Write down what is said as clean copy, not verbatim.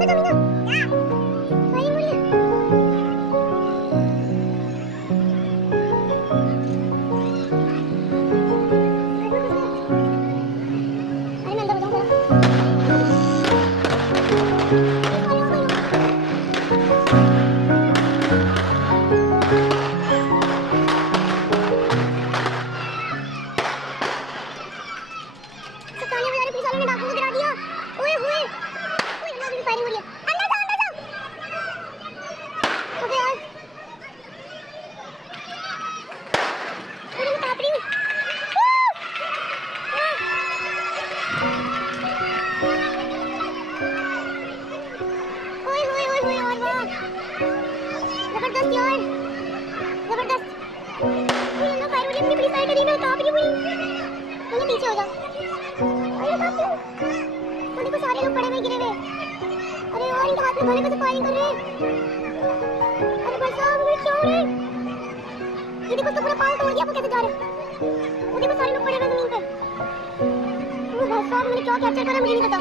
अंदर जाओ मीना। फायरिंग हो रही है। अरे मैं अंदर बताऊं जरा। जबरदस्त यार, जबरदस्त। ये ना फायर वाली अपनी पुलिस आई करी, मैं कांप रही हुई। मुझे पीछे हो जा। अरे कांप रही हूँ। वो देखो सारे लोग पड़े हुए गिरे हुए। अरे यार इनके हाथ में गोले कैसे फायरिंग कर रहे हैं। अरे भाई साहब ये क्या हो रहा है। ये देखो उसका पूरा पाँव तोड़ दिया, वो कैसे जा रहा है। वो देखो सारे लोग पड़े हुए जमीन पे। ओ भाई साहब मैंने क्या कैप्चर करा मुझे नहीं पता।